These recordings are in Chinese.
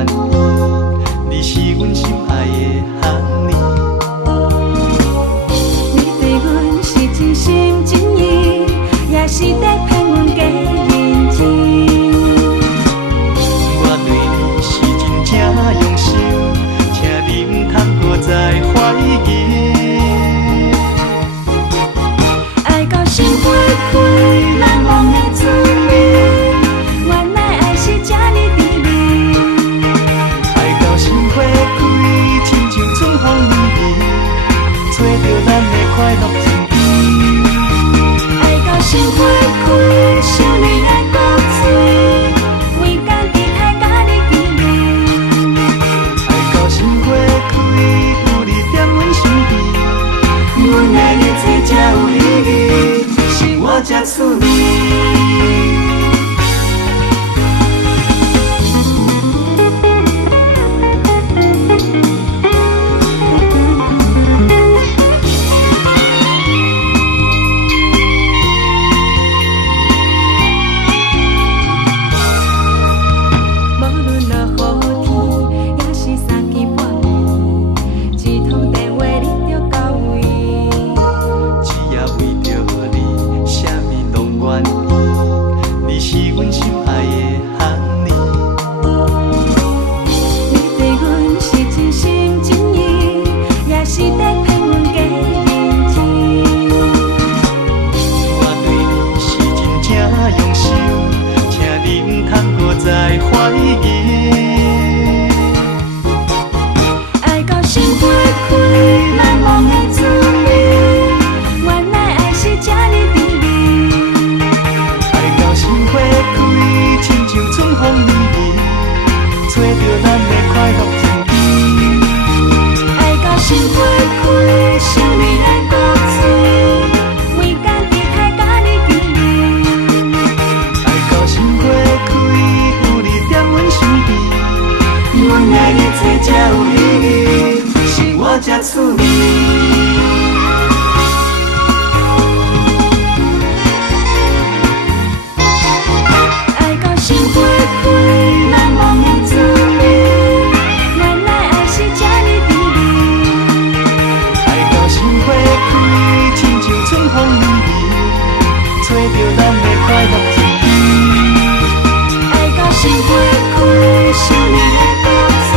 愿意，你是阮心爱的汉尼。你对阮是真心真意，也是在骗阮假认真。我对你是真正用心，请你毋通搁再怀疑。爱到心花开，难忘的滋味，原来爱是这呢滋味。爱到心花开，亲像春风微微，找到咱的快乐情意。爱到心花开，想你的古锥，每天期待甲你见面。爱到心花开，有你踮阮身边，阮的一切才有意义，是我才出力。再怀疑，爱到心花开，难忘的滋味，原来爱是这呢滋味。爱到心花开，亲像春风微微，找到咱的快乐情意。爱到心花开，想你的古锥，每天期待甲你见面。爱到心花开，阮的一切才有意义，是我才出力。爱到心花开，难忘的滋味，原来爱是这呢滋味。爱到心花开，亲像春风微微，找到咱的快乐情意。爱到心花开，想你的古锥，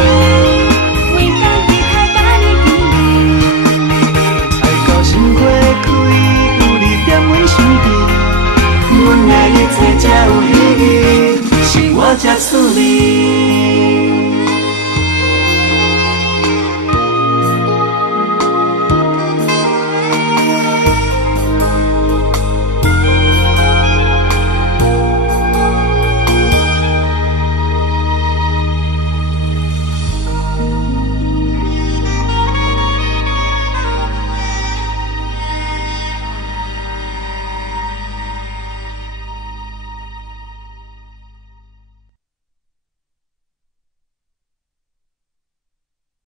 每天期待甲你见面。爱到心花开，有你踮阮身边，阮的一切才有意义，是我才出力。